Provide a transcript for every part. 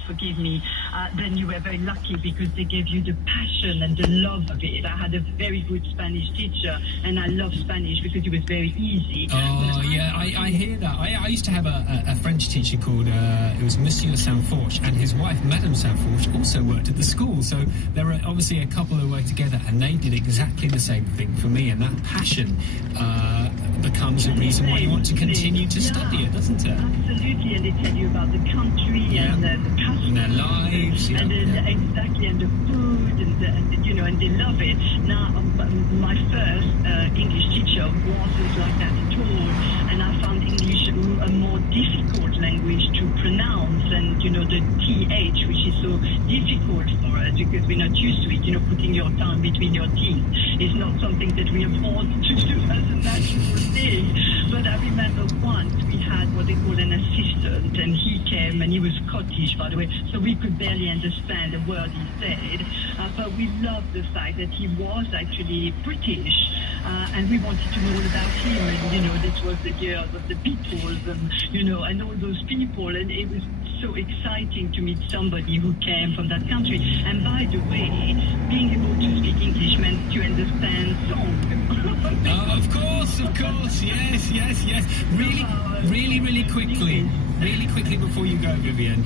would forgive me, then you were very lucky because they gave you the passion and the love of it. I had a very good Spanish teacher, and I love Spanish because it was very easy. Oh, yeah, I hear that. I used to have a French teacher called, it was Monsieur Saint-Forge, and his wife, Madame Saint-Forge, also worked at the school. So there were obviously a couple who worked together, and they did exactly the same thing for me, and that passion becomes a reason why you want to continue to study it, doesn't it? Absolutely, and they tell you about the country and the customs and their lives, exactly, and the food, and they love it. Now, my first English teacher wasn't like that at all, and I found English a more difficult language to pronounce, and the TH, which is so difficult for us because we're not used to it. Putting your tongue between your teeth is not something that we are born to do as a natural thing. But I remember once we had what they call an assistant, and he came, and he was Scottish, by the way, so we could barely understand a word he said. But we loved the fact that he was actually British, and we wanted to know all about him. And this was the years of the Beatles, and all those people, and it was so exciting to meet somebody who came from that country. And by the way, being able to speak English meant to understand songs. Of course, yes. Really quickly before you go, Vivian,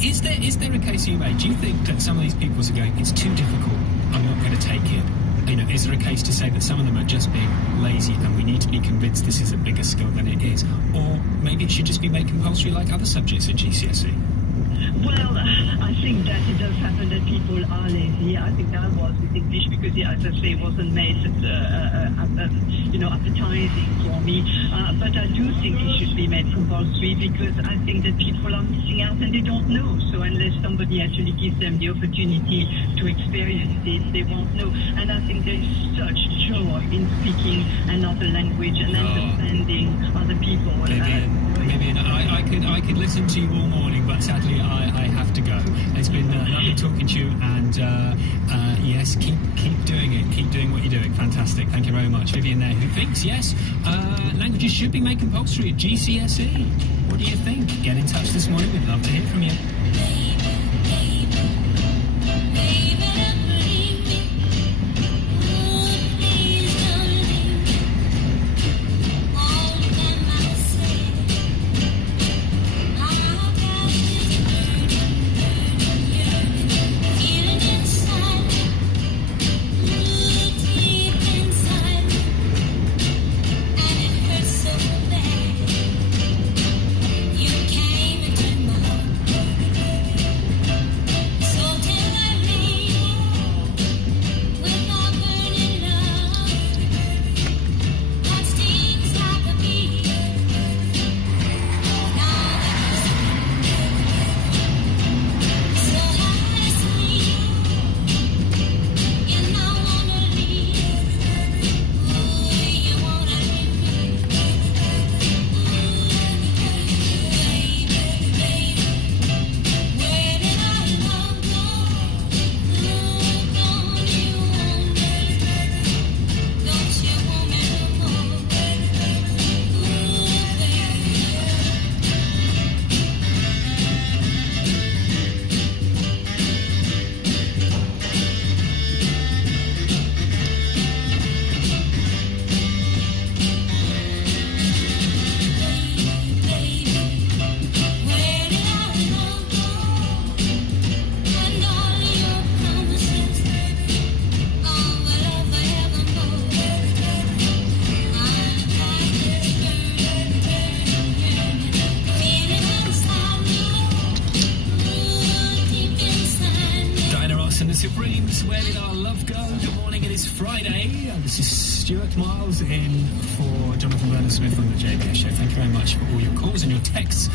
is there a case you made? Do you think that some of these people are going, it's too difficult, I'm not going to take it? Is there a case to say that some of them are just being lazy and we need to be convinced this is a bigger skill than it is? Or maybe it should just be made compulsory like other subjects at GCSE? Well, I think that it does happen that people are lazy. I think that was with English because, as I say, it wasn't made appetizing for me. But I do think it should be made compulsory because I think that people are missing out and they don't know. So unless somebody actually gives them the opportunity to experience it, they won't know. And I think there is such joy in speaking another language and understanding other people. Vivian, I could listen to you all morning, but sadly I have to go. It's been lovely talking to you, and yes, keep doing it. Keep doing what you're doing. Fantastic. Thank you very much. Vivian there, who thinks, yes, languages should be made compulsory at GCSE. What do you think? Get in touch this morning. We'd love to hear from you. Supremes, where did our love go? Good morning, it is Friday. This is Stuart Miles in for Jonathan Bernard-Smith on the JBS Show. Thank you very much for all your calls and your texts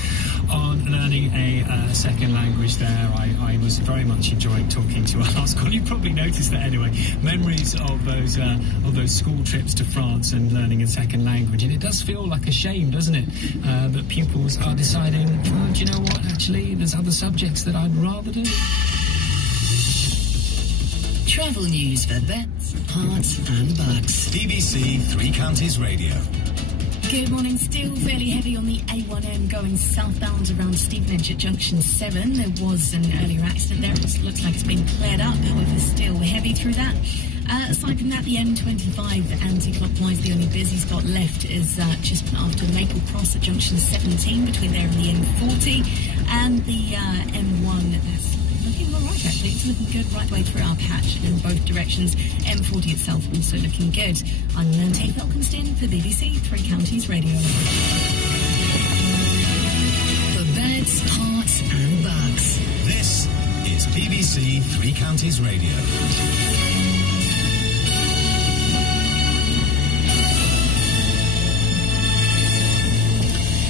on learning a second language there. I was very much enjoying talking to our last call. You probably noticed that anyway. Memories of those school trips to France and learning a second language. And it does feel like a shame, doesn't it, that pupils are deciding, oh, do you know what, actually, there's other subjects that I'd rather do. Travel news for bets, hearts and bucks. BBC Three Counties Radio. Good morning. Still fairly heavy on the A1M going southbound around Stevenage at junction 7. There was an earlier accident there. It looks like it's been cleared up, however still heavy through that. Aside from that, the M25 anti-clockwise, the only busy spot left is just after Maple Cross at junction 17 between there and the M40, and the M1 that's looking all right actually. It's looking good right way through our patch in both directions. M40 itself also looking good. I'm Nancy Falkenstein for BBC Three Counties Radio. For beds, hearts and bugs. This is BBC Three Counties Radio.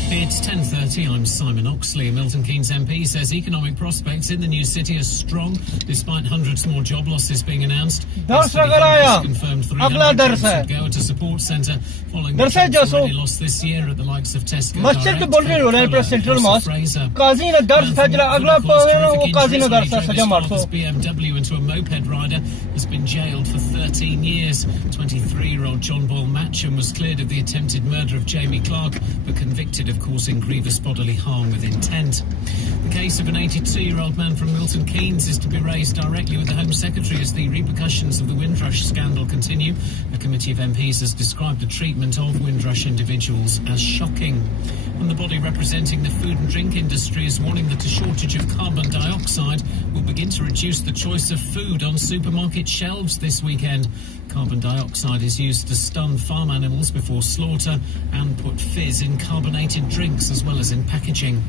It's 10:30. I'm Simon Oxley. Milton Keynes MP says economic prospects in the new city are strong, despite hundreds more job losses being announced. Confirmed 300 jobs would go to support centre following the jobs already lost this year at the likes of Tesco. मस्जिद के बोल रहे हो ना central mask काजी ने दर्ज था जरा अगला वो काजी ने दर्ज था सजा मारतो BMW into a moped rider has been jailed for 13 years. 23-year-old John Boyle Matcham was cleared of the attempted murder of Jamie Clark, but convicted of causing grievous bodily harm with intent. The case of an 82-year-old man from Milton Keynes is to be raised directly with the Home Secretary as the repercussions of the Windrush scandal continue. A committee of MPs has described the treatment of Windrush individuals as shocking. And the body representing the food and drink industry is warning that a shortage of carbon dioxide will begin to reduce the choice of food on supermarket shelves this weekend. Carbon dioxide is used to stun farm animals before slaughter and put fizz in carbonated drinks as well as in packaging.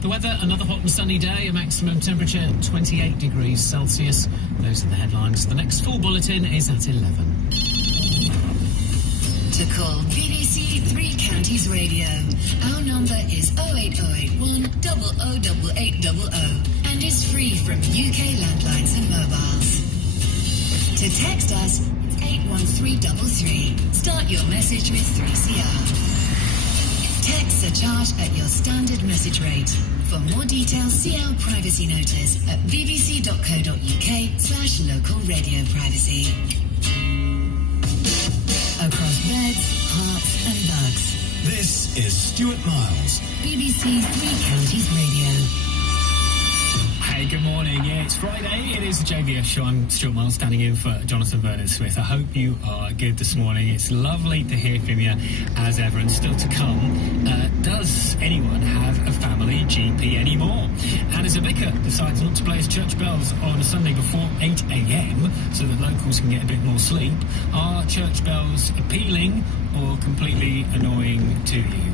The weather, another hot and sunny day, a maximum temperature 28 degrees Celsius. Those are the headlines. The next full bulletin is at 11. To call BBC Three Counties Radio, our number is 08081 008800 and is free from UK landlines and mobiles. To text us, it's 81333. Start your message with 3CR. Texts are charged at your standard message rate. For more details, see our privacy notice at bbc.co.uk/local radio privacy. Across beds, hearts and bugs. This is Stuart Miles. BBC Three Counties Radio. Hey, good morning. Yeah, it's Friday. It is the JVS show. I'm Stuart Miles, standing in for Jonathan Bernard-Smith. I hope you are good this morning. It's lovely to hear from you as ever, and still to come. Does anyone have a family GP anymore? And as a vicar decides not to play his church bells on a Sunday before 8 a.m. so that locals can get a bit more sleep, are church bells appealing or completely annoying to you?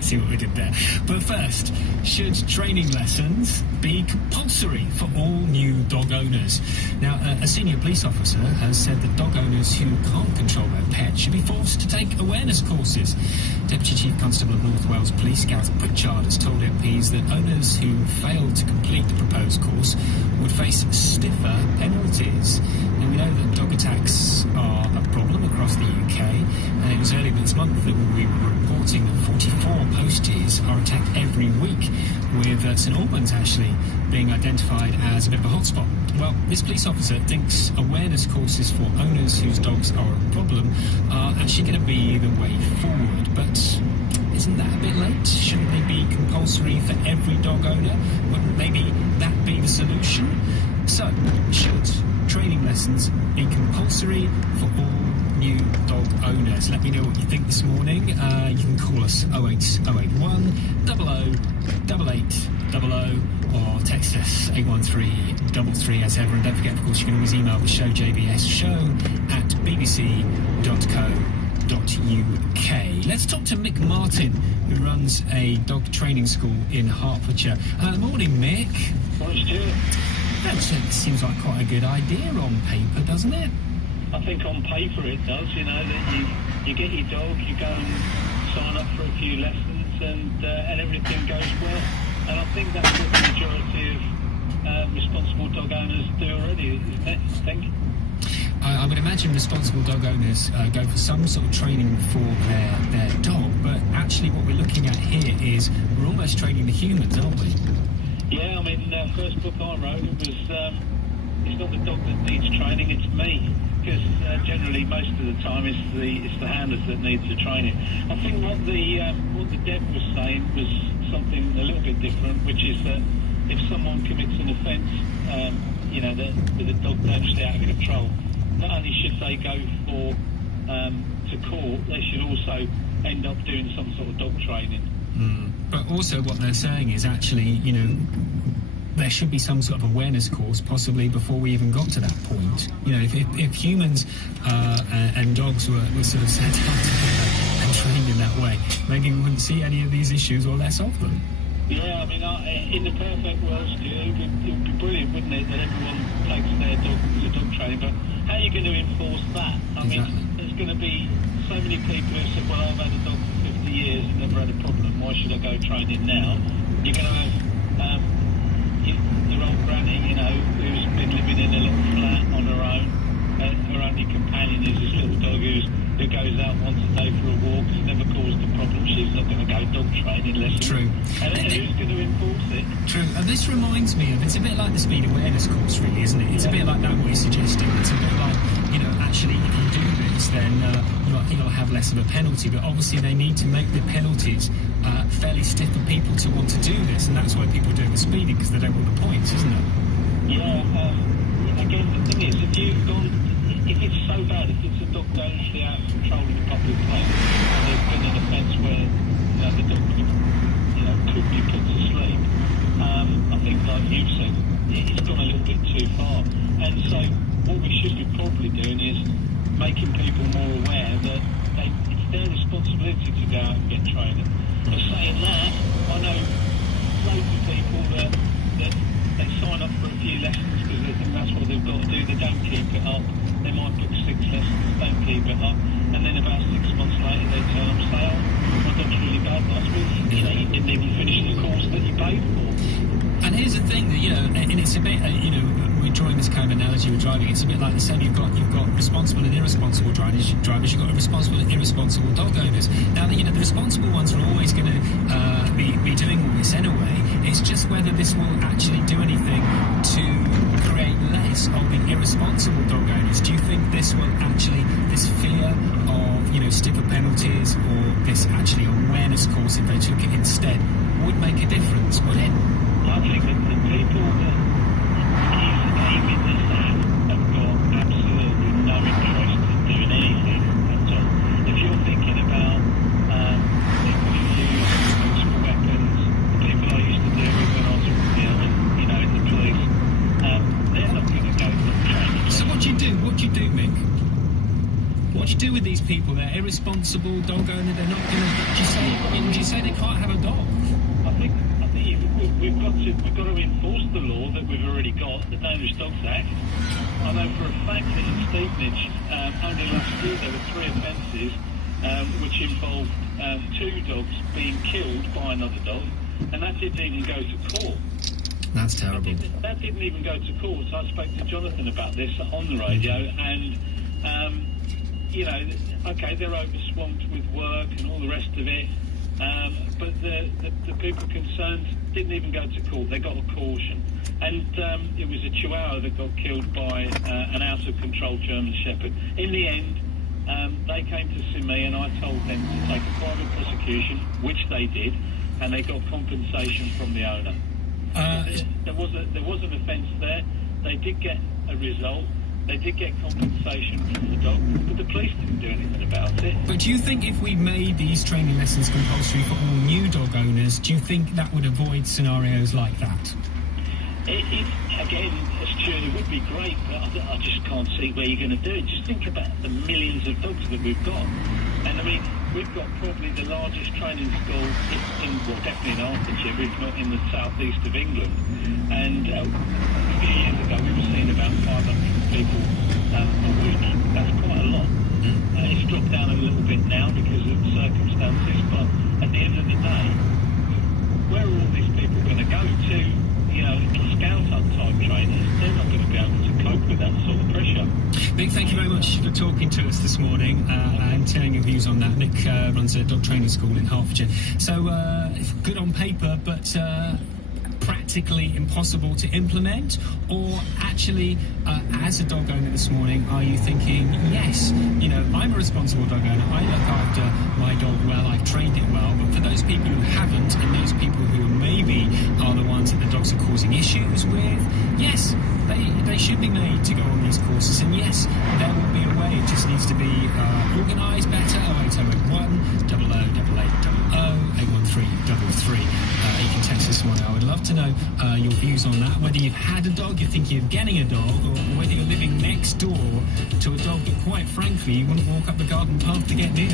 See what we did there. But first, should training lessons be compulsory for all new dog owners? Now, a senior police officer has said that dog owners who can't control their pets should be forced to take awareness courses. Deputy Chief Constable of North Wales Police, Gareth Pritchard, has told MPs that owners who fail to complete the proposed course would face stiffer penalties. Now, we know that dog attacks are a problem across the UK, and it was earlier this month that we were reporting that 44 posties are attacked every week, with St Albans actually being identified as a bit of a hotspot. Well, this police officer thinks awareness courses for owners whose dogs are a problem are actually going to be the way forward. But isn't that a bit late? Shouldn't they be compulsory for every dog owner? Wouldn't maybe that be the solution? So, should training lessons be compulsory for all new dog owners? Let me know what you think this morning. You can call us 08081 008800 or text us 81333 as ever. And don't forget, of course, you can always email the show, jbsshow@bbc.co.uk. Let's talk to Mick Martin, who runs a dog training school in Hertfordshire. Morning, Mick. Morning, Stuart. That seems like quite a good idea on paper, doesn't it? I think on paper it does, you know, that you get your dog, you go and sign up for a few lessons and everything goes well. And I think that's what the majority of responsible dog owners do already, isn't it, I think? I would imagine responsible dog owners go for some sort of training for their dog, but actually what we're looking at here is we're almost training the humans, aren't we? Yeah, I mean, the first book I wrote, it was the dog that needs training, it's me. Because generally, most of the time, it's the handlers that need the training. I think what the Dep was saying was something a little bit different, which is that if someone commits an offence, with a dog dangerously out of control, not only should they go to court, they should also end up doing some sort of dog training. But also, what they're saying is actually, there should be some sort of awareness course, possibly before we even got to that point. If humans and dogs were sort of set up together and trained in that way, maybe we wouldn't see any of these issues or less of them. Yeah, I mean, in the perfect world, it would be brilliant, wouldn't it, that everyone takes their dog to dog training, but how are you going to enforce that? I mean, there's going to be so many people who say, well, I've had a dog for 50 years and never had a problem, why should I go training now? You're going to have your old granny, who's been living in a little flat on her own. Her only companion is this little dog who goes out once a day for a walk, has never caused a problem. She's not going to go dog training lessons. True. And who's going to enforce it? True. And this reminds me of, it's a bit like the speed awareness course, really, isn't it? It's a bit like that what you're suggesting. It's a bit like, actually, if you do this, then you'll have less of a penalty. But obviously, they need to make the penalties fairly stiff for people to want to do this, and that's why people do the speeding, because they don't want the points, isn't it? Yeah. Again, the thing is, if it's so bad, if it's a dog dangerously out of control in a public place, and there's been an offence where the dog could be put to sleep, I think, like you've said, it's gone a little bit too far. And so what we should be probably doing is making people more aware that it's their responsibility to go out and get training. But saying that, I know loads of people that they sign up for a few lessons because they think that's what they've got to do. They don't keep it up. They might book 6 lessons, don't keep it up, and then about 6 months later they turn up and say, my dog's really bad last week. You didn't even finish the course that you paid for. And here's the thing that, and it's a bit, we're drawing this kind of analogy with driving. It's a bit like the same. You've got responsible and irresponsible drivers. You've got responsible and irresponsible dog owners. Now, the responsible ones are always going to be doing all this anyway. It's just whether this will actually do anything to create less of the irresponsible dog owners. Do you think this will actually, this fear of, stiffer penalties, or this actually awareness course, if they took it instead, would make a difference, would it? I think that the people that he's aiming this at have got absolutely no interest in doing anything at all. If you're thinking about people who use multiple weapons, the people I used to deal with when I was in the police, they're not going to go for training. So what do you do, Mick? What do you do with these people? They're irresponsible dog owner. They're not going to. Do you say they can't have a dog? I think we've got to enforce the law that we've already got, the Dangerous Dogs Act. I know for a fact that in Stevenage, only last year there were 3 offences which involved 2 dogs being killed by another dog, and that didn't even go to court. That's terrible. That didn't even go to court. So I spoke to Jonathan about this on the radio, and okay, they're overswamped with work and all the rest of it. But the people concerned didn't even go to court. They got a caution. And it was a Chihuahua that got killed by an out-of-control German Shepherd. In the end, they came to see me, and I told them to take a private prosecution, which they did, and they got compensation from the owner. There was an offence there. They did get a result. They did get compensation from the dog, but the police didn't do anything about it. But do you think if we made these training lessons compulsory for all new dog owners, do you think that would avoid scenarios like that? Again, Stuart, it would be great, but I just can't see where you're going to do it. Just think about the millions of dogs that we've got. And I mean, we've got probably the largest training school definitely in Hertfordshire, if not in the southeast of England. And a few years ago, we were seeing about 500 people a week. That's quite a lot. It's dropped down a little bit now because of circumstances, but at the end of the day, where are all these people going to go to? Scout type trainers, they're not going to be able to cope with that sort of pressure. Nick, thank you very much for talking to us this morning and telling your views on that. Nick runs a dog training school in Hertfordshire. So, good on paper, but practice practically impossible to implement, or actually, as a dog owner this morning, are you thinking, yes, you know, I'm a responsible dog owner, I look after my dog well, I've trained it well, but for those people who haven't, and those people who maybe are the ones that the dogs are causing issues with, yes, they should be made to go on these courses, and yes, there will be a way. It just needs to be organised better. 08081 008800 81333. You can text this morning. I would love to know your views on that, whether you've had a dog, you're thinking of getting a dog, or whether you're living next door to a dog that, quite frankly, you wouldn't walk up the garden path to get near.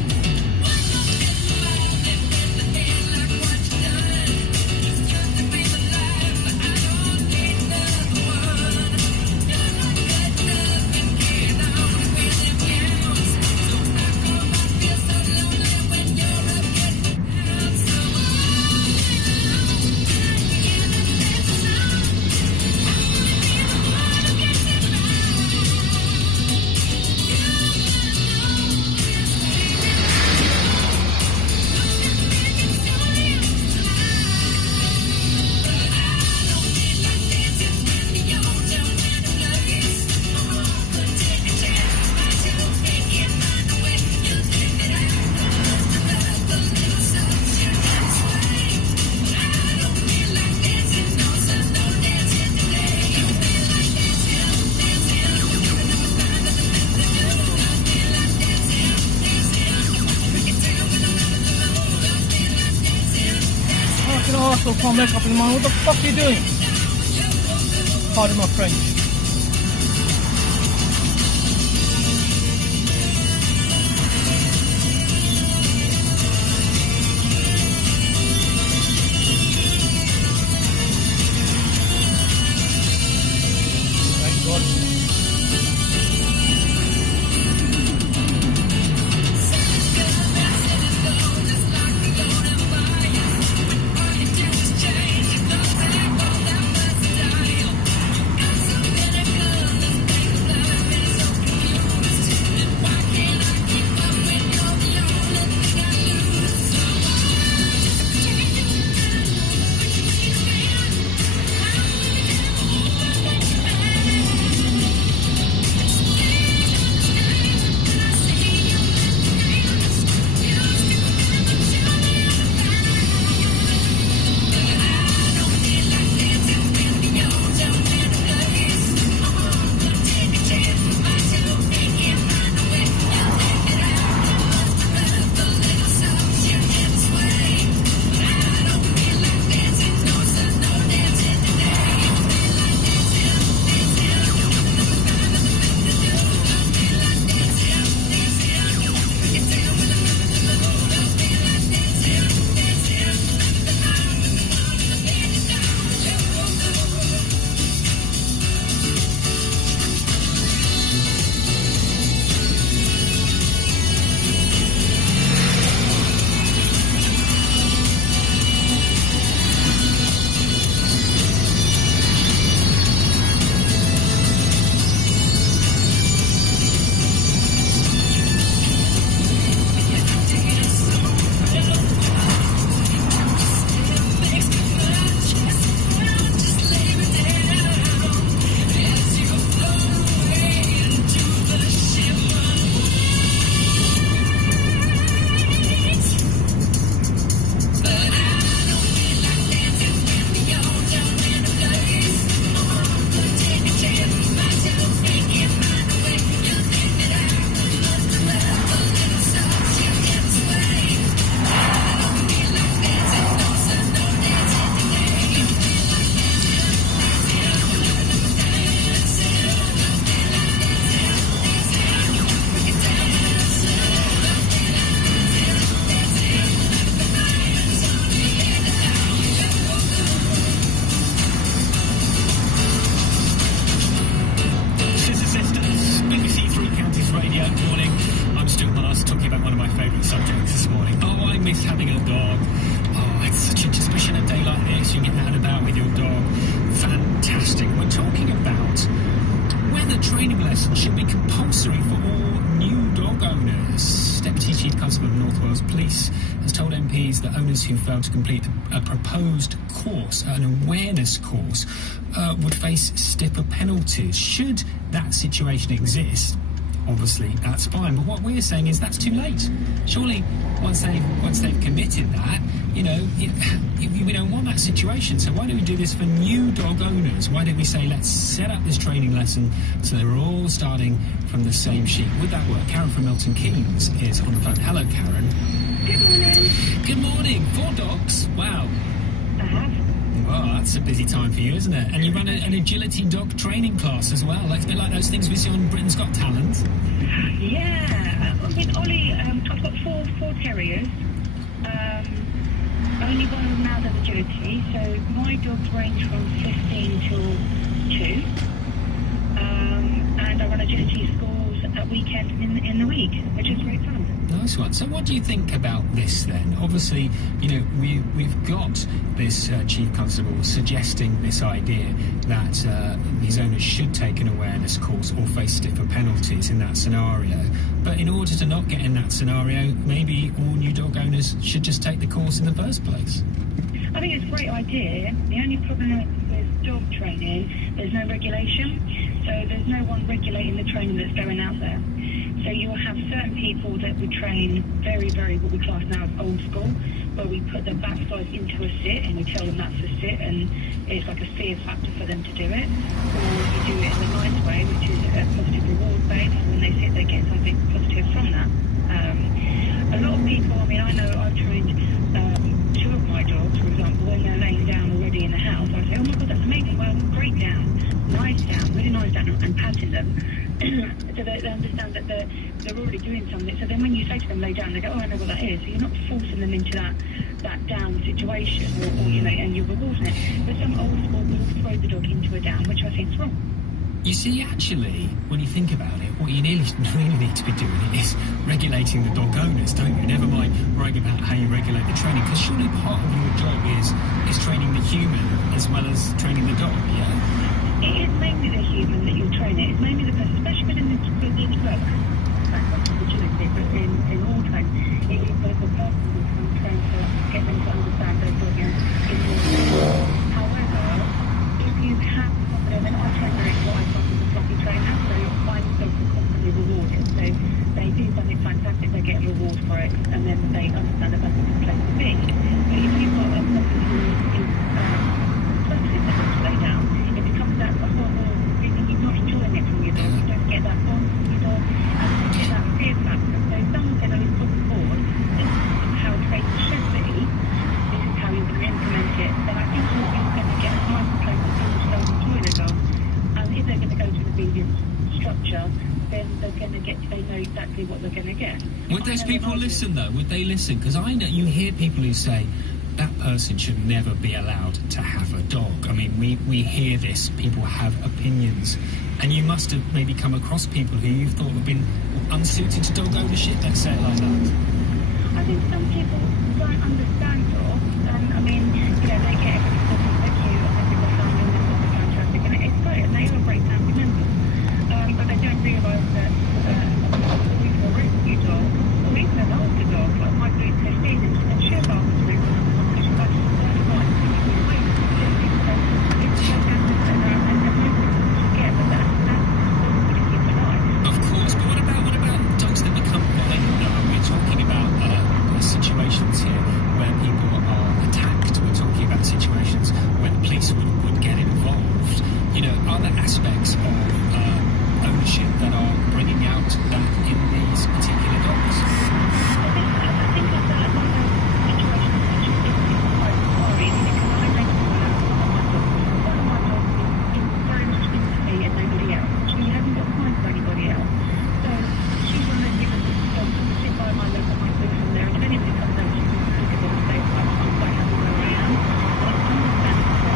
So come back up in my, what the fuck are you doing? Pardon my French. Thank God. Training lessons should be compulsory for all new dog owners. Deputy Chief Constable of North Wales Police has told MPs that owners who fail to complete a proposed course, an awareness course, would face stiffer penalties. Should that situation exist, obviously that's fine, but what we're saying is that's too late. Surely once they've committed that, we don't want that situation. So why don't we do this for new dog owners? Why don't we say let's set up this training lesson so they're all starting from the same sheet? Would that work? Karen from Milton Keynes is on the phone. Hello, Karen. Good morning. Good morning. 4 dogs. Wow. I have. Well, that's a busy time for you, isn't it? And you run an agility dog training class as well. Like a bit like those things we see on Britain's Got Talent. Yeah. With Ollie, I've got four terriers. Only one of them now does agility, so my dogs range from 15 till 2. And I run agility schools at weekends in the week, which is great fun. Nice one. So what do you think about this then? Obviously, we've got this Chief Constable suggesting this idea that these owners should take an awareness course or face stiffer penalties in that scenario. But in order to not get in that scenario, maybe all new dog owners should just take the course in the first place. I think it's a great idea. The only problem with dog training, there's no regulation. So there's no one regulating the training that's going out there. So you'll have certain people that would train very, very, what we class now as old school, where we put their backside into a sit and we tell them that's a sit and it's like a fear factor for them to do it. Or you do it in a nice way, which is a positive reward base. When they sit, they get something positive from that. A lot of people, I know I've trained 2 of my dogs, for example, when they're laying down already in the house, I say, oh my God, that's amazing, well, great down, nice down, really nice down, and patting them. So they understand that they're already doing something. So then when you say to them, lay down, they go, oh, I know what that is. So you're not forcing them into that down situation, or and you're rewarding it. But some old school will throw the dog into a down, which I think is wrong. You see, actually, when you think about it, what you really need to be doing is regulating the dog owners, don't you? Never mind worrying about how you regulate the training, because surely part of your job is training the human as well as training the dog, yeah? It is mainly the human that you're training. It's mainly the person, especially within the book. That's not opportunity, but in all training, it is the person who's kind of trained to get them to understand their dog in. However, if you have somebody, then I train very what I call the floppy trainer, so my dogs are constantly rewarded. So they do something fantastic, they get a reward for it, and then they understand that that's a good place to be. But if you've got a puppy who is focusing to lay down, it becomes that you're not enjoying it from your dog, you don't get that bond from your dog, and you get that fear factor. So if someone said, oh, put the board, this is how training should be, this is how you're going to implement it, then I think you're going to get a nice place that people still enjoy their dog. And if they're going to go to the obedience structure, then they know exactly what they're going to get. Would those people listen though? Would they listen? Because I know you hear people who say that person should never be allowed to have a dog. I mean, we hear this. People have opinions, and you must have maybe come across people who you thought have been unsuited to dog ownership. Let's say it like that. I think some people don't understand dogs, and they get everything they're cute, and they think the family members are fantastic, and it's great, and they are great family members. But they don't realise that even a rescue dog, or even an older dog, like my Blue 15, and she'll go to the Of course, but what about dogs that become violent? We're talking about situations here where people are attacked. We're talking about situations where the police would get involved. Are there aspects of ownership that are bringing out that in these particular dogs? I think that one of those situations which is quite worrying, because I regularly one of my dogs is very much into me and nobody else. She hasn't got time for anybody else. So she's one of the people that sit by my leg and my foot from there, and if anybody comes over, she can look at them and say, I'm quite happy where I am. And it's understandable.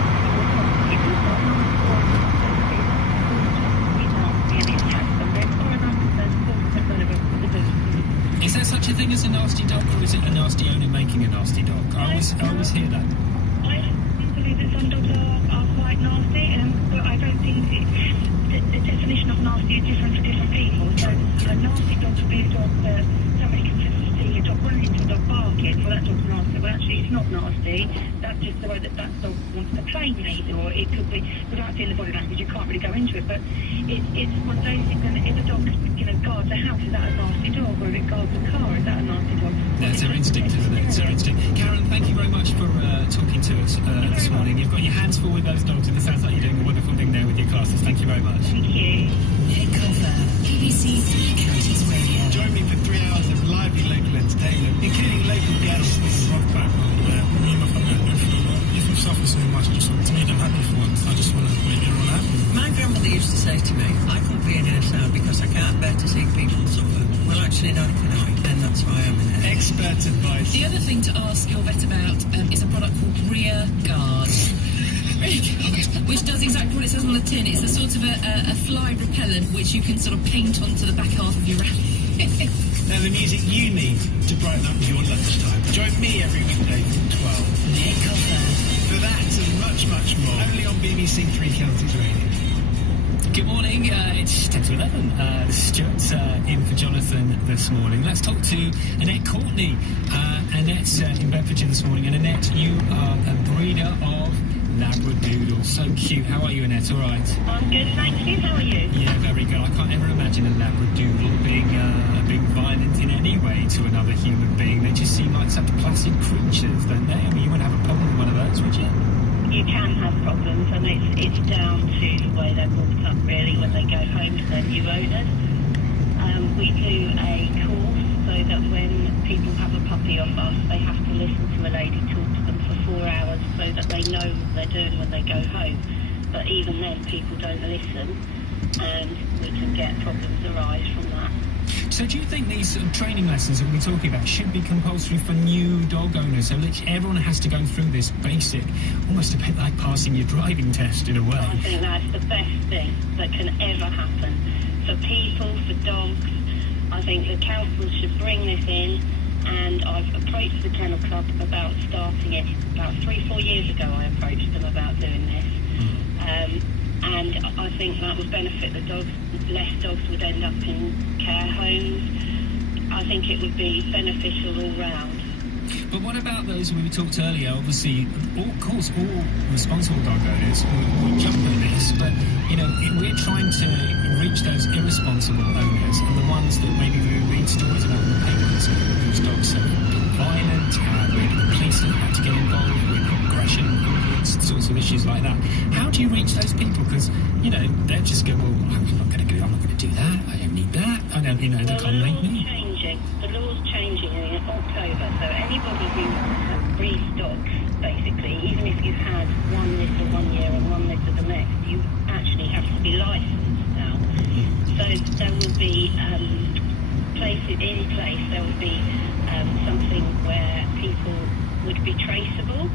If you've got another dog, is there such a thing as a nasty dog, or is it a nasty owner making a nasty dog? I always hear that. I believe that some dogs are quite nasty, but I don't think the definition of nasty is different for different people. So a nasty dog would be a dog that somebody can nasty, that's just the way that dog wants to play, maybe, or it could be, without seeing the body language, you can't really go into it, but it's one of those things, and if a dog, guards a house, is that a nasty dog, or if it guards a car, is that a nasty dog? That's their instinct, isn't it? It's their instinct. Karen, thank you very much for talking to us this morning. You've got your hands full with those dogs, and it sounds like you're doing a wonderful thing there with your classes. Thank you very much. Thank you. Nick Cover, BBC Three Counties Radio. Join me for 3 hours of lively local entertainment, including local guests. Rock back, remember from if you suffer so much, I just want to make them happy for once. I just want to make everyone happy. My grandmother used to say to me, I can't be in here now because I can't bear to see people suffer. Well, actually, no, can I? And that's why I'm in here. Expert advice. The other thing to ask your vet about is a product called Rear Guard. Which does exactly what it says on the tin. It's a sort of a fly repellent which you can sort of paint onto the back half of your rabbit. Now the music you need to brighten up your lunchtime. Join me every weekday from 12. Nick Cover. For that and much, much more, only on BBC Three Counties Radio. Good morning, it's 10 to 11. This is Stuart in for Jonathan this morning. Let's talk to Annette Courtney. Annette's in Bedfordshire this morning, and Annette, you are a breeder of Labradoodle. So cute. How are you, Annette? All right? I'm good, thank you. How are you? Yeah, very good. I can't ever imagine a Labradoodle being violent in any way to another human being. They just seem like such placid creatures, don't they? I mean, you wouldn't have a problem with one of those, would you? You can have problems, and it's down to the way they're brought up, really, when they go home to their new owners. We do a course so that when people have a puppy off us, they have to listen to a lady talk to them for 4 hours so that they know what they're doing when they go home. But even then, people don't listen, and we can get problems arise from that. So do you think these sort of training lessons that we're talking about should be compulsory for new dog owners? So literally everyone has to go through this basic, almost a bit like passing your driving test in a way. I think that's the best thing that can ever happen. For people, for dogs, I think the council should bring this in, and I've approached the Kennel Club about starting it. About 3-4 years ago I approached them about doing this. And I think that would benefit the dogs. Less dogs would end up in care homes. I think it would be beneficial all round. But what about those we talked earlier? Obviously, of course, all responsible dog owners would jump at this, but, we're trying to reach those irresponsible owners and the ones that maybe we read stories about in the papers whose dogs have been violent, maybe the police have had to get involved with aggression, sorts of issues like that. How do you reach those people? Because, they're just going, well, I'm not going to do that. I don't need that. I don't, they can't make me. The law's changing in October, so anybody who restocks, basically, even if you've had one litter 1 year and one litter the next, you actually have to be licensed now. So there will be there will be something where people would be traceable,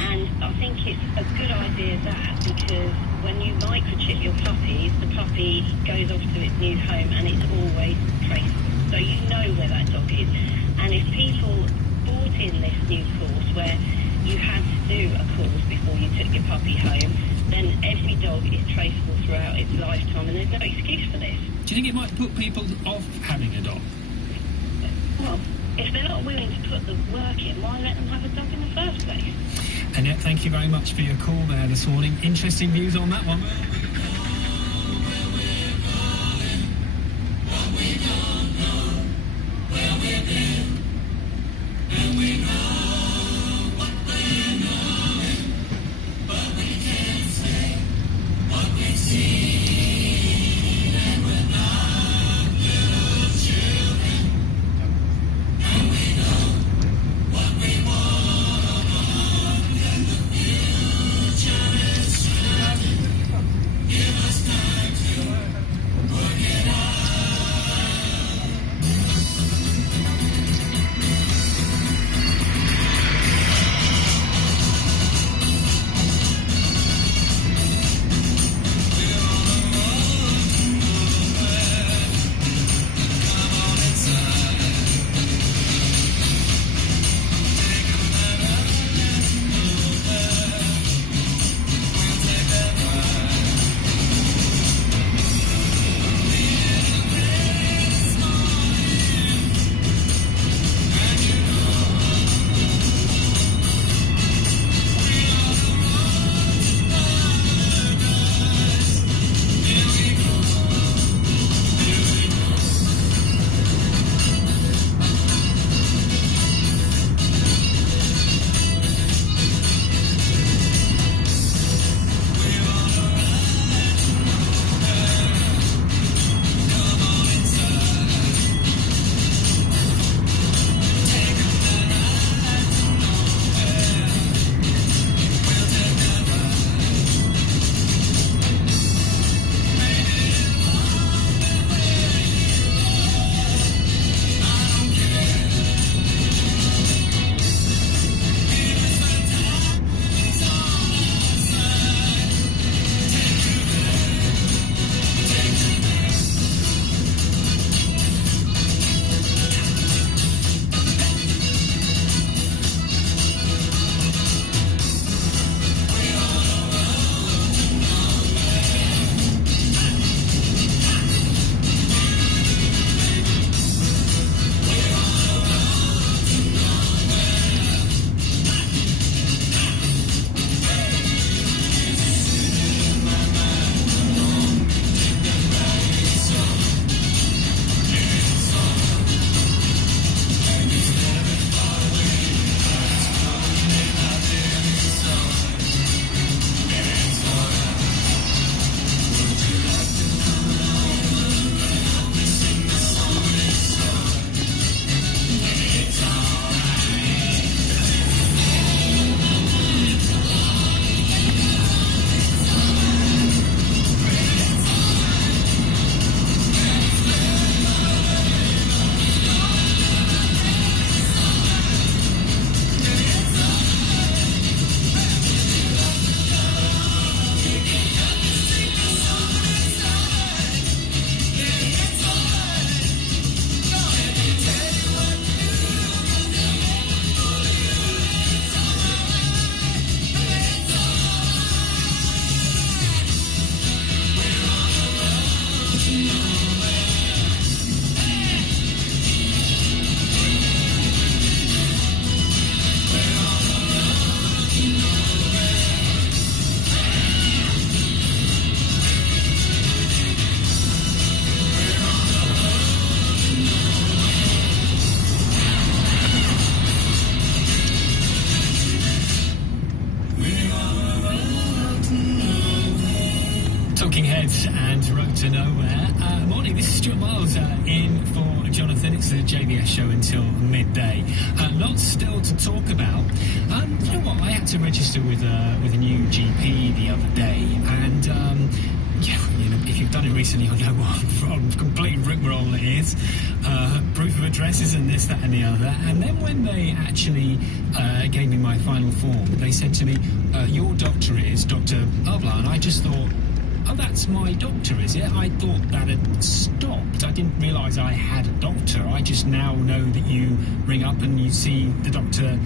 and I think it's a good idea because when you microchip your puppies, the puppy goes off to its new home and it's always traceable. So you know where that dog is. And if people bought in this new course where you had to do a course before you took your puppy home, then every dog is traceable throughout its lifetime, and there's no excuse for this. Do you think it might put people off having a dog? Well, if they're not willing to put the work in, why let them have a dog in the first place? Annette, thank you very much for your call there this morning. Interesting views on that one. Talking Heads and Road to Nowhere. Morning, this is Stuart Miles in for Jonathan. It's the JBS show until midday. Lots still to talk about. You know what? I had to register with a new GP the other day, and yeah, you know, if you've done it recently, you'll know what complete rigmarole it is. Proof of addresses and this, that, and the other. And then when they actually gave me my final form, they said to me, "Your doctor is Dr. blah blah," and I just thought, oh, that's my doctor, is it? I thought that had stopped. I didn't realise I had a doctor. I just now know that you ring up and you see the doctor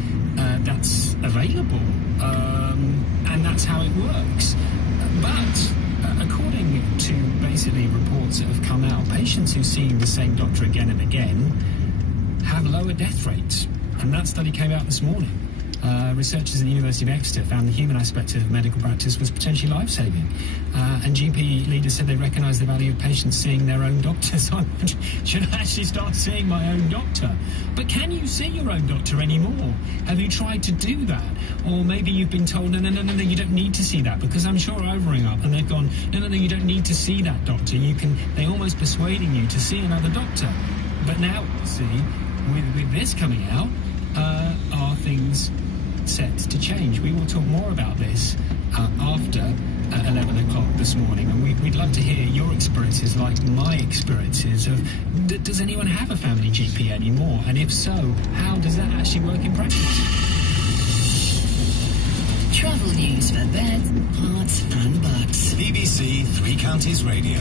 that's available. And that's how it works. But according to basically reports that have come out, patients who see the same doctor again and again have lower death rates. And that study came out this morning. Researchers at the University of Exeter found the human aspect of medical practice was potentially life-saving. And GP leaders said they recognise the value of patients seeing their own doctors. I should actually start seeing my own doctor. But can you see your own doctor anymore? Have you tried to do that? Or maybe you've been told, no, you don't need to see that, because I'm sure I've ring up and they've gone, no, you don't need to see that doctor. They're almost persuading you to see another doctor. But now, see, with this coming out, are things set to change? We will talk more about this after 11 o'clock this morning, and we'd love to hear your experiences, like my experiences of does anyone have a family GP anymore, and if so, how does that actually work in practice? Travel news for beds, hearts and bucks. BBC Three Counties Radio.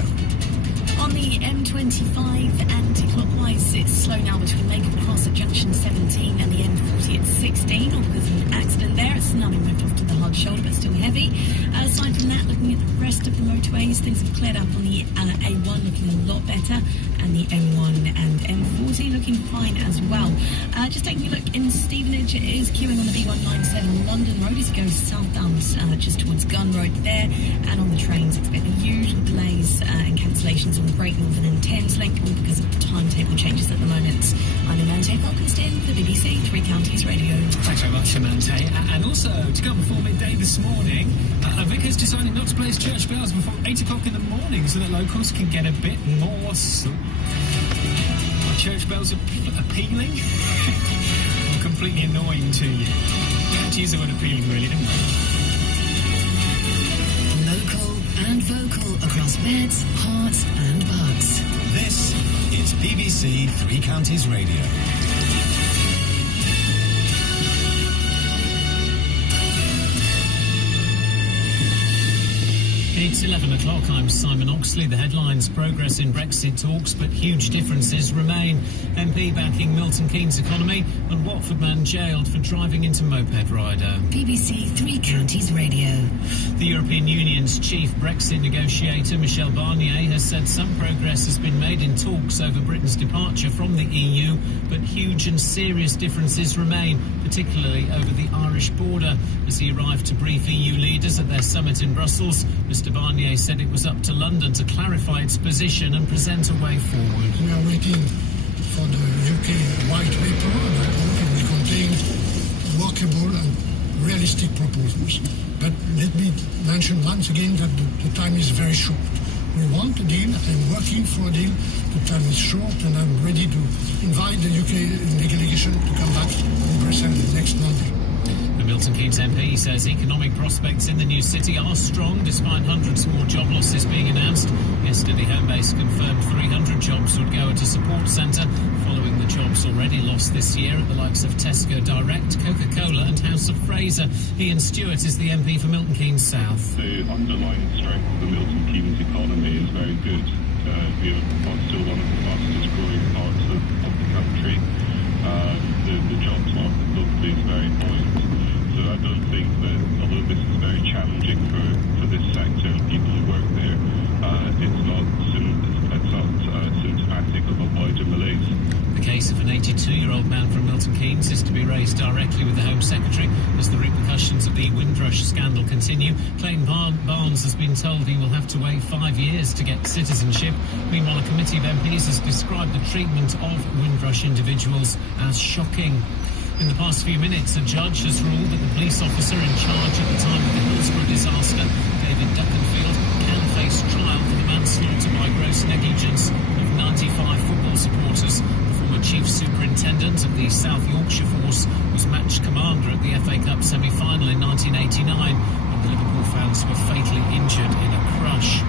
On the M25 anti-clockwise, it's slow now between Maple Cross at junction 17 and the M40 at 16. All because of an accident there. It's now been moved off to the hard shoulder, but still heavy. Aside from that, looking at the rest of the motorways, things have cleared up on the A1, looking a lot better, and the M1 and M40 looking fine as well. Just taking a look in Stevenage, it is queuing on the B197 London Road as it goes southbound just towards Gun Road there, and on the trains expect the usual delays and cancellations on the Great Northern and Thames Link, all because of the timetable changes at the moment. I'm Amante Falkenstein for BBC Three Counties Radio. Thanks very much, Amante. And also, to come before midday this morning, a vicar's decided not to place church bells before 8 o'clock in the morning so that locals can get a bit more sleep. Are church bells appealing or completely annoying to you? We have to use the word appealing, really, don't we? Local and vocal across beds, hearts and bugs. This is BBC Three Counties Radio. It's 11 o'clock. I'm Simon Oxley. The headlines: progress in Brexit talks, but huge differences remain. MP backing Milton Keynes economy, and Watford man jailed for driving into moped rider. BBC Three Counties Radio. The European Union's chief Brexit negotiator, Michel Barnier, has said some progress has been made in talks over Britain's departure from the EU, but huge and serious differences remain, particularly over the Irish border. As he arrived to brief EU leaders at their summit in Brussels, Mr Barnier said it was up to London to clarify its position and present a way forward. We are waiting for the UK white paper that will contain workable and realistic proposals. But let me mention once again that the time is very short. We want a deal. I'm working for a deal. The time is short, and I'm ready to invite the UK delegation to come back to Brussels next Monday. The Milton Keynes MP says economic prospects in the new city are strong despite hundreds more job losses being announced. Yesterday, Homebase confirmed 300 jobs would go at a support centre following the jobs already lost this year at the likes of Tesco Direct, Coca-Cola and House of Fraser. Ian Stewart is the MP for Milton Keynes South. The underlying strength of the Milton Keynes economy is very good. We are still one of the fastest growing parts of the country. The jobs market locally is very buoyant. So I don't think that, although this is very challenging for this sector and people who work there, it's not symptomatic of a wider malaise. The case of an 82-year-old man from Milton Keynes is to be raised directly with the Home Secretary as the repercussions of the Windrush scandal continue. Clayton Barnes has been told he will have to wait 5 years to get citizenship. Meanwhile, a committee of MPs has described the treatment of Windrush individuals as shocking. In the past few minutes, a judge has ruled that the police officer in charge at the time of the Hillsborough disaster, David Duckenfield, can face trial the South Yorkshire force was match commander at the FA Cup semi-final in 1989 when the Liverpool fans were fatally injured in a crush.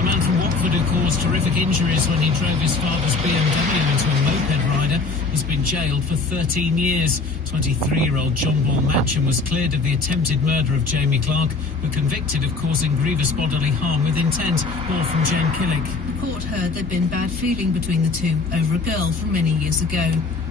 A man from Watford who caused terrific injuries when he drove his father's BMW into a moped rider has been jailed for 13 years. 23-year-old John Ball Matcham was cleared of the attempted murder of Jamie Clark, but convicted of causing grievous bodily harm with intent. More from Jane Killick. The court heard there'd been bad feeling between the two over a girl from many years ago.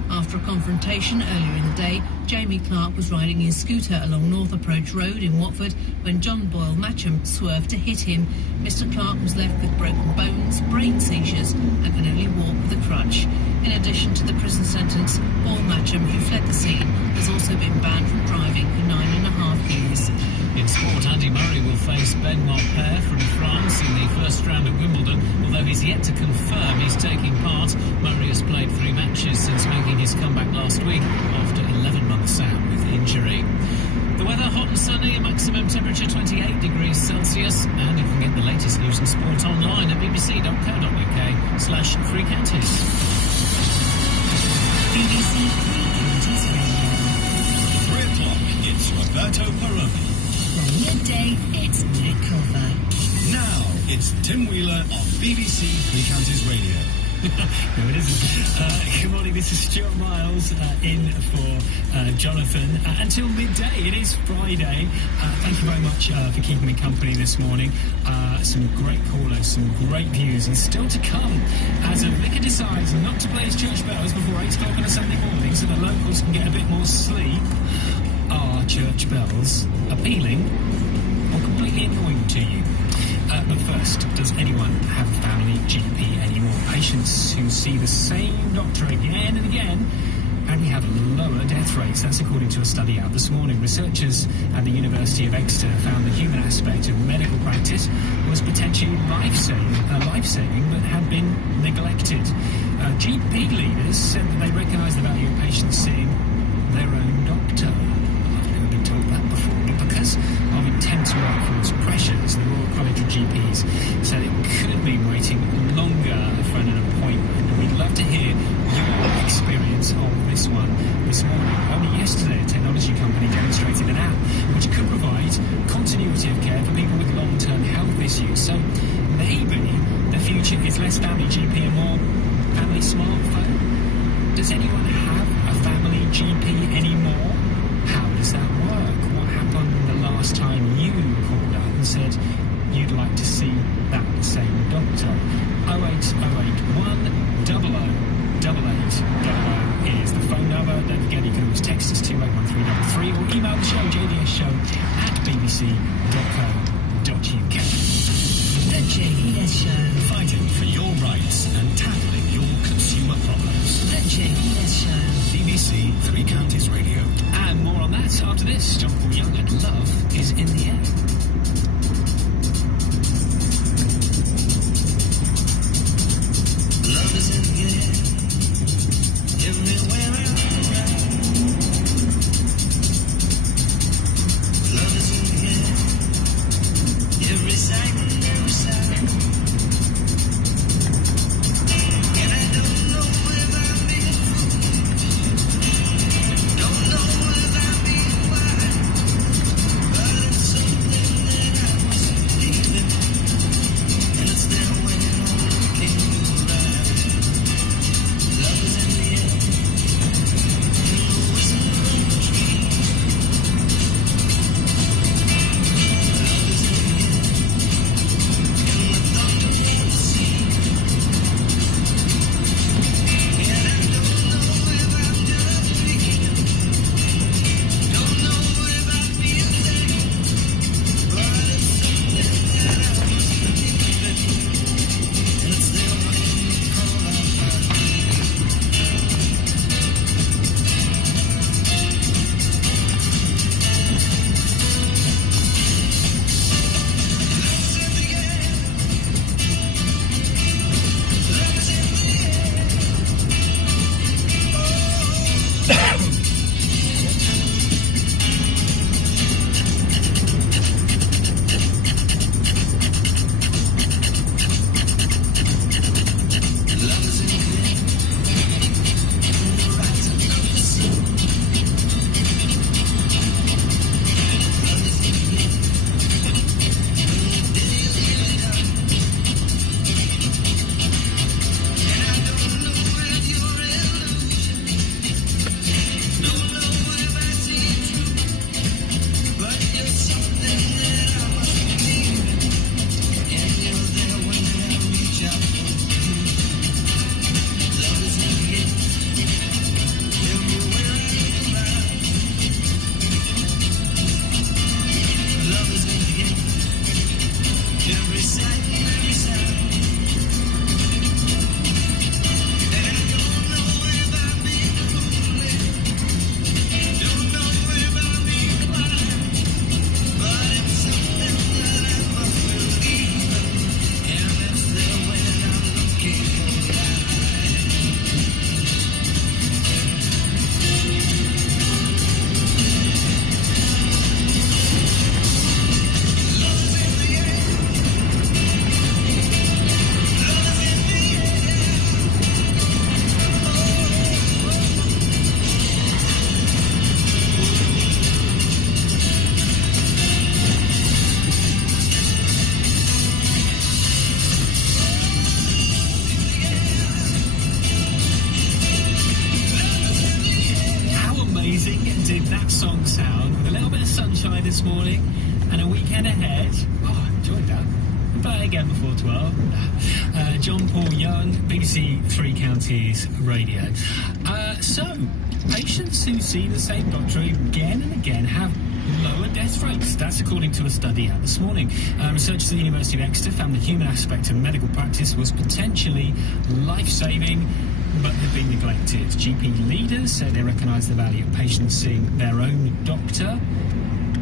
After a confrontation earlier in the day, Jamie Clark was riding his scooter along North Approach Road in Watford when John Boyle Matcham swerved to hit him. Mr. Clark was left with broken bones, brain seizures and can only walk with a crutch. In addition to the prison sentence, Boyle Matcham, who fled the scene, has also been banned from driving for 9.5 years. In sport, Andy Murray will face Benoit Paire from France in the first round at Wimbledon. Although he's yet to confirm he's taking part, Murray has played 3 matches since making his comeback last week after 11 months out with injury. The weather hot and sunny, a maximum temperature 28 degrees Celsius, and you can get the latest news and sport online at bbc.co.uk/Three Counties. BBC Three Counties Radio. 3 o'clock, it's Roberto Peroni. From midday, it's Nick Culver. Now, it's Tim Wheeler on BBC Three Counties Radio. No, it isn't. Good morning, this is Stuart Miles in for Jonathan. Until midday, it is Friday. Thank you very much for keeping me company this morning. Some great callers, some great views, and still to come as a vicar decides not to play his church bells before 8 o'clock on a Sunday morning so the locals can get a bit more sleep. Are church bells appealing or completely annoying to you? But first, does anyone have a family GP anymore? Patients who see the same doctor again and again apparently have lower death rates. That's according to a study out this morning. Researchers at the University of Exeter found the human aspect of medical practice was potentially life-saving, but had been neglected. GP leaders said that they recognise the value of patients seeing their own doctor. I've never been told that before, but because of intense workforce pressures, the Royal College of GPs said it could mean waiting longer for an appointment. And we'd love to hear your experience of this one this morning. Only yesterday, a technology company demonstrated an app which could provide continuity of care for people with long-term health issues. So maybe the future is less family GP and more family smartphone. Does anyone have a family GP anymore? How does that work? What happened the last time you called up and said you'd like to see that same doctor? 08081 008800 is the phone number. Don't forget you can always text us 281333 or email the show jdshow@bbc.co.uk. The JVS Show. Fighting for your rights and tackling your consumer problems. The JVS Show. BBC Three Counties Radio. And more on that after this. John Paul Young and Love is in the Air. Love is in the air, everywhere around. Love is in the air, every sight and every sound. And I don't know if I'm being don't know if I'm being wise, but it's something this morning, and a weekend ahead. Oh, I enjoyed that. We'll play again before 12. John Paul Young, BBC Three Counties Radio. So, patients who see the same doctor again and again have lower death rates. That's according to a study out this morning. Researchers at the University of Exeter found the human aspect of medical practice was potentially life-saving, but they've been neglected. GP leaders say they recognise the value of patients seeing their own doctor,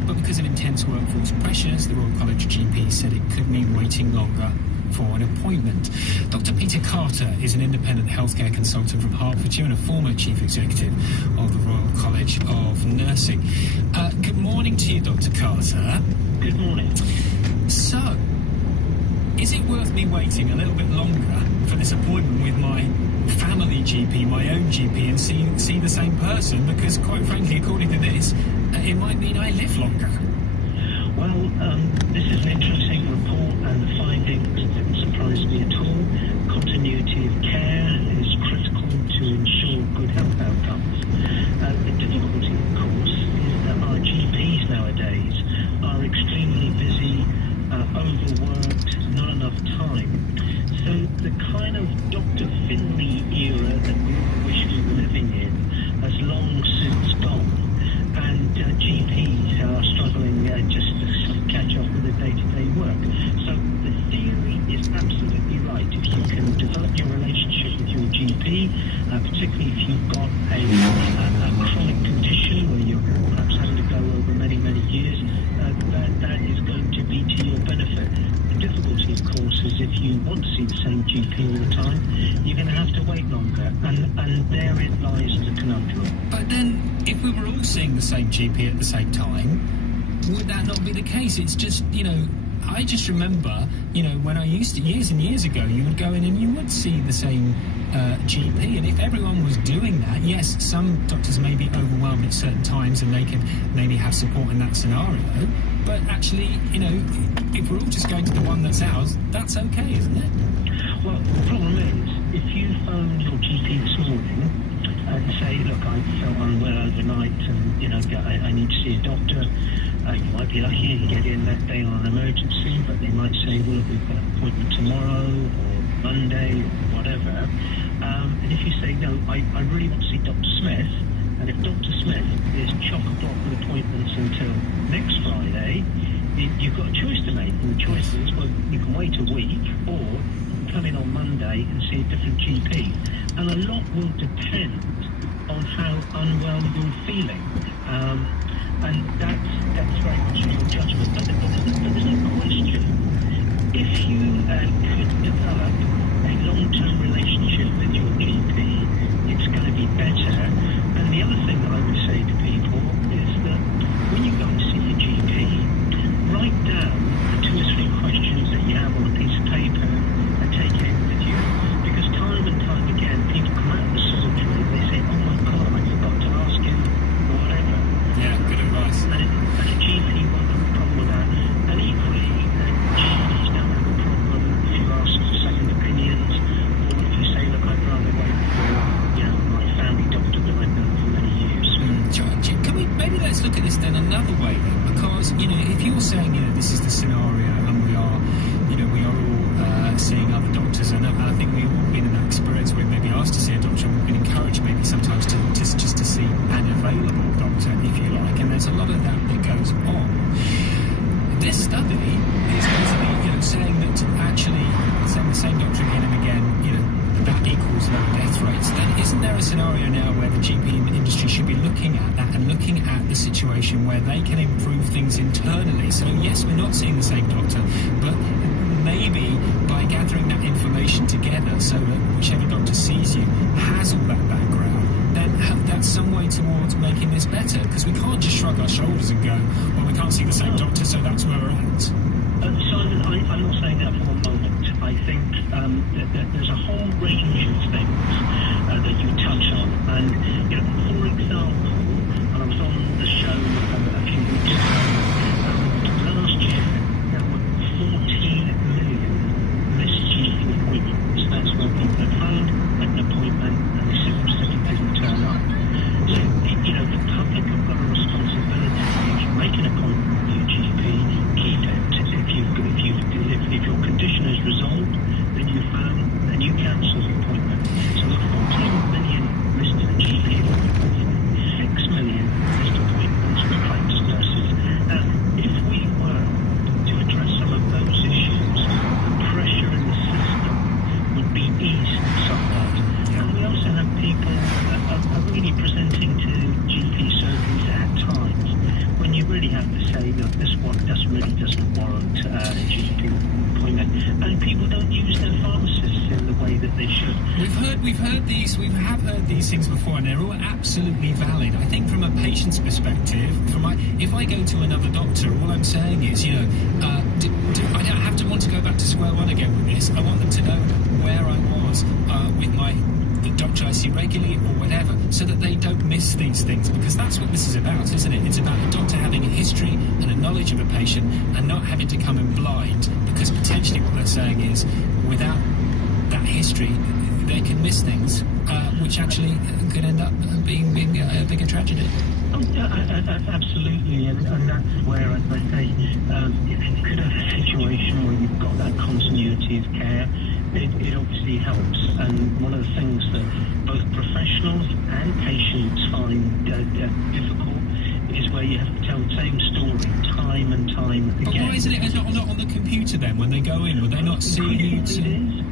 but because of intense workforce pressures, the Royal College of GPs said it could mean waiting longer for an appointment. Dr. Peter Carter is an independent healthcare consultant from Hertfordshire and a former chief executive of the Royal College of Nursing. Good morning to you, Dr. Carter. Good morning. So, is it worth me waiting a little bit longer for this appointment with my family GP, my own GP, and see the same person? Because, quite frankly, according to this, it might mean I live longer. Well, this is an interesting report, and the findings didn't surprise me at all. Continuity of care is critical to ensure good health outcomes. The difficulty, of course, is that our GPs nowadays are extremely busy, overworked, not enough time. So the kind of Dr. Finlay era that we wish we were living in has long since gone. And GPs are struggling just to catch up with the day-to-day work. So the theory is absolutely right. If you can develop your relationship with your GP, particularly if you've got a chronic condition where you're perhaps having to go over many, many years, that is going to be to your benefit. The difficulty, of course, is if you want to see the same GP all the time, you're going to have to wait longer, and therein lies the conundrum. But then, if we were all seeing the same GP at the same time, would that not be the case? It's just, I just remember, when I used to, years and years ago, you would go in and you would see the same GP, and if everyone was doing that, yes, some doctors may be overwhelmed at certain times and they can maybe have support in that scenario, but actually, if we're all just going to the one that's ours, that's okay, isn't it? Well, the problem is, if you phone your GP this morning and say, look, I felt unwell overnight and, I need to see a doctor, you might be lucky and get in that day on an emergency, but they might say, well, we've got an appointment tomorrow or Monday or whatever. And if you say, no, I really want to see Dr. Smith, and if Dr. Smith is chock-a-block with appointments until next Friday, you've got a choice to make. And the choice is, well, you can wait a week, or come in on Monday and see a different GP. And a lot will depend on how unwell you're feeling. And that's very much your judgment. But there's no question. If you could develop a long-term relationship with your GP, it's going to be better. And the other thing that I would say to people is that when you go and see your GP, write down the 2 or 3 questions that you have on a piece of paper and take it with you. Because time and time again, people come out of the surgery and they say, oh my God, I forgot to ask you, or whatever. Yeah, good advice. And a GP won't have a problem with that. And equally, GPs don't have a problem if you ask for second opinions, or if you say, look, I'd rather wait for, my family doctor that I've known for many years. Can we, maybe let's look at this then another way then, because, if you're saying, this is the scenario and we are all seeing other doctors, and I think we've all been in that experience where maybe asked to see a doctor and we've been encouraged maybe sometimes to just to see an available doctor, if you like, and there's a lot of that goes on. This study is basically, saying that actually seeing the same doctor again and again, that equals lower death rates. Then isn't there a scenario now where the GP industry should be looking at that and looking at the situation where they can improve things internally? So yes, we're not seeing the same doctor, but maybe by gathering that information together so that whichever doctor sees you has all that background, then that's some way towards making this better, because we can't just shrug our shoulders and go, well, we can't see the same doctor, so that's where we're at. Simon, I'm not saying that for one moment. I think that there's a whole range of things that you touch on. And, for example, I was on the show a few weeks ago. Last year, there were 14 million missed GP appointments. That's where people had phoned, had an appointment, and they simply didn't turn up. So, the public have got a responsibility. If you make an appointment, resolved, then you cancel the appointment. So the 14 million listed GP appointments, 6 million listed appointments with practice nurses. Now, if we were to address some of those issues, the pressure in the system would be eased somewhat. And we also have people are really presenting to GP surgeries at times when you really have to say, look, this really doesn't warrant a GP appointment. And people don't use their pharmacists in the way that they should. We have heard these things before, and they're all absolutely valid. I think from a patient's perspective, if I go to another doctor, all I'm saying is, I don't have to want to go back to square one again with this. I want them to know where I was with the doctor I see regularly or whatever, so that they don't miss these things, because that's what this is about, isn't it? It's about a doctor having a history and a knowledge of a patient and not having to come in blind, because potentially what they're saying is, without that history, they can miss things, which actually could end up being a bigger tragedy. Oh, absolutely, and that's where, as I say, if you could have a situation where you've got that continuity of care, it obviously helps. And one of the things that both professionals and patients find difficult is where you have to tell the same story time and time again. But why isn't it not on the computer then when they go in? Would they not see you? It is,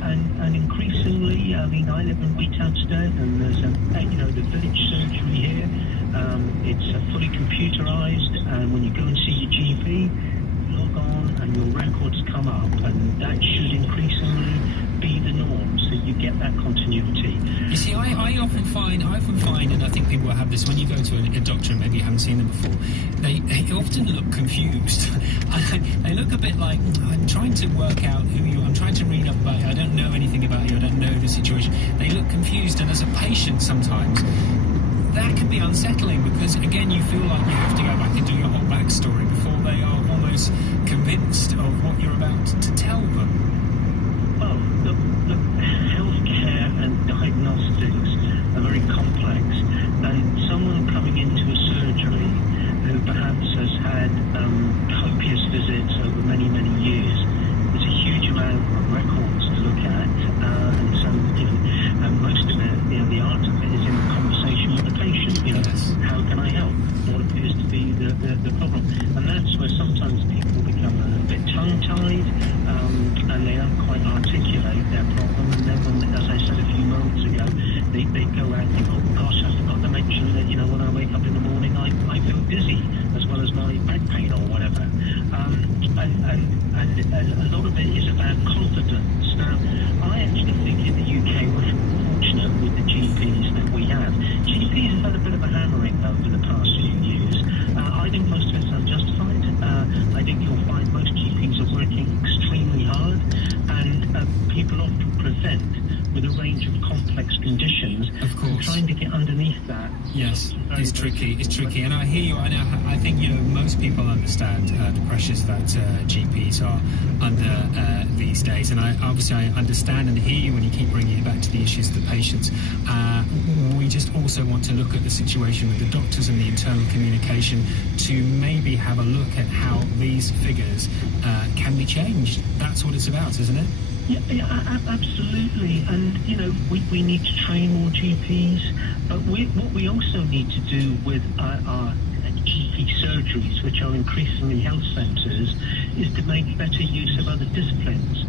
and increasingly, I mean, I live in Wheathampstead, and there's the village surgery here. It's fully computerised, and when you go and see your GP, log on and your records come up, and that should increasingly be the norm, so you get that continuity. You see, I often find, and I think people have this, when you go to a doctor and maybe you haven't seen them before, they often look confused. They look a bit like, I'm trying to work out who you are, I'm trying to read up about you, I don't know anything about you, I don't know the situation. They look confused, and as a patient sometimes, that can be unsettling, because again you feel like you have to go back and do your whole backstory before they are almost convinced of what you're about to tell them. Well, look, healthcare and diagnostics are very complex, and someone coming into a surgery who perhaps has had copious visits over many, many years, there's a huge amount of records to look at, and so, and most of it, the art of it is in the conversation with the patient. How can I help? What appears to be the problem? And that's where sometimes people become a bit tongue-tied, and they don't quite articulate their problem. And then, as I said a few moments ago, they go out and think, oh gosh, I forgot to mention that, when I wake up in the morning, I feel dizzy, as well as my back pain or whatever. And a lot of it is about confidence. Now, I actually think in the UK we're fortunate with the GPs that we have. GPs have had a bit of a hammering over the past few years. I think most of it's unjustified. I think you'll find most GPs are working extremely hard, and people often present with a range of complex conditions. Of course. And trying to get underneath that. Yes, it's tricky, and I hear you. I think most people understand the pressures that GPs are under these days, and I understand and hear you when you keep bringing it back to the issues of the patients. We just also want to look at the situation with the doctors and the internal communication to maybe have a look at how these figures can be changed. That's what it's about, isn't it? Yeah, absolutely. And, we need to train more GPs. But what we also need to do with our GP surgeries, which are increasingly health centres, is to make better use of other disciplines.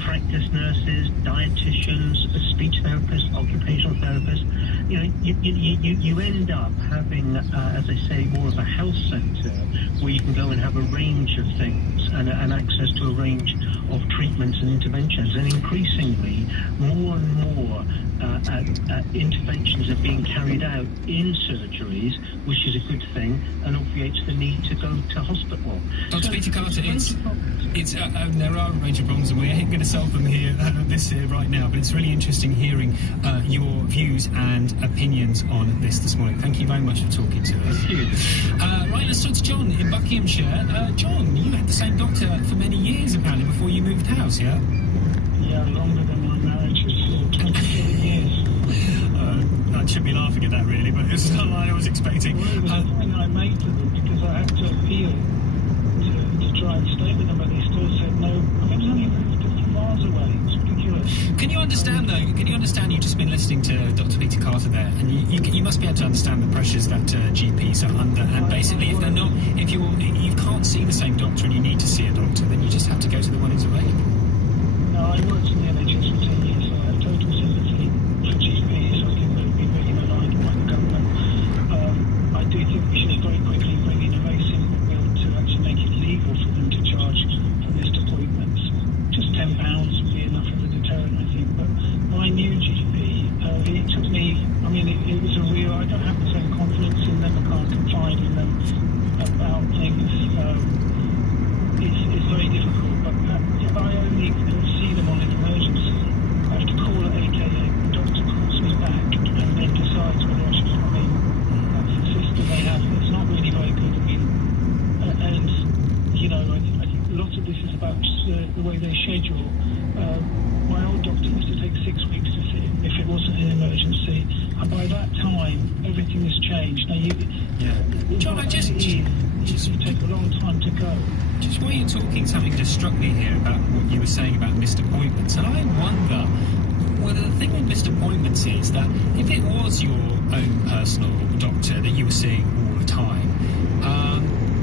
Practice nurses, dietitians, speech therapists, occupational therapists. You end up having, as I say, more of a health centre where you can go and have a range of things and access to a range of treatments and interventions. And increasingly, more and more interventions are being carried out in surgeries, which is a good thing, and obviates the need to go to hospital. Dr. Peter Carter, there are a range of problems, and we ain't going to solve them here right now, but it's really interesting hearing your views and opinions on this morning. Thank you very much for talking to us. Thank you. Right, let's talk to John in Buckinghamshire. John, you had the same doctor for many years, apparently, before you moved house, yeah? Yeah, longer than my marriage was 27 years. I shouldn't be laughing at that, really, but it's not like I was expecting. Well, it was a point I made to them, because I had to appeal to try and stay with them, but they still said no. I was only 50 miles away. Can you understand though? Can you understand? You've just been listening to Dr. Peter Carter there, and you must be able to understand the pressures that GPs are under. And basically, if they're not, if you can't see the same doctor and you need to see a doctor, then you just have to go to the one who's available. No, I worked in the NHS for 10 years, so I have total sympathy for GPs. I think they've been really maligned by the government. I do think we should very quickly bring in a very simple bill to actually make it legal for them to charge for missed appointments. Just £10 would be enough of a deterrent, I think. But my new GP, it took me, I mean, it was a real, I don't have the same confidence in them, I can't confide in them about things. It's very difficult, but if I only see them on an emergency, I have to call at 8 a.m, the doctor calls me back and then decides whether I should come in. That's the system they have. It's not really very good. I mean, and, you know, I think a lot of this is about the way they schedule. My old doctor used to take 6 weeks to see him if it wasn't an emergency, and by that time, everything has changed. Now, John, I just take a long time to go. Just while you're talking, something just struck me here about what you were saying about missed appointments, and I wonder whether the thing with missed appointments is that if it was your own personal doctor that you were seeing all the time,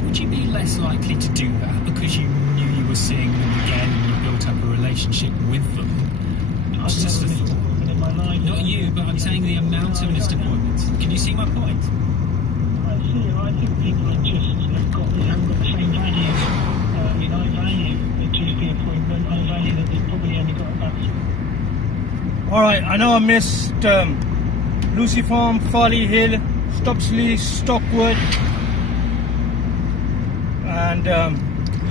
would you be less likely to do that because you knew you were seeing them again and you built up a relationship with them? I've never missed an appointment in my life. Not you, but I'm saying the amount of missed appointments. Can you see my point? I see. I think people haven't got the same value. I mean, I value the GP appointment. I value that they've probably only got about. All right, I know I missed Lucy Farm, Farley Hill, Stopsley, Stockwood, and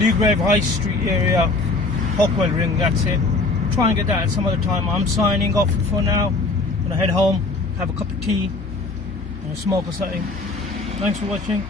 Leagrave High Street area, Hockwell Ring. That's it. Try and get that at some other time. I'm signing off for now. I'm gonna head home, have a cup of tea, and smoke or something. Thanks for watching.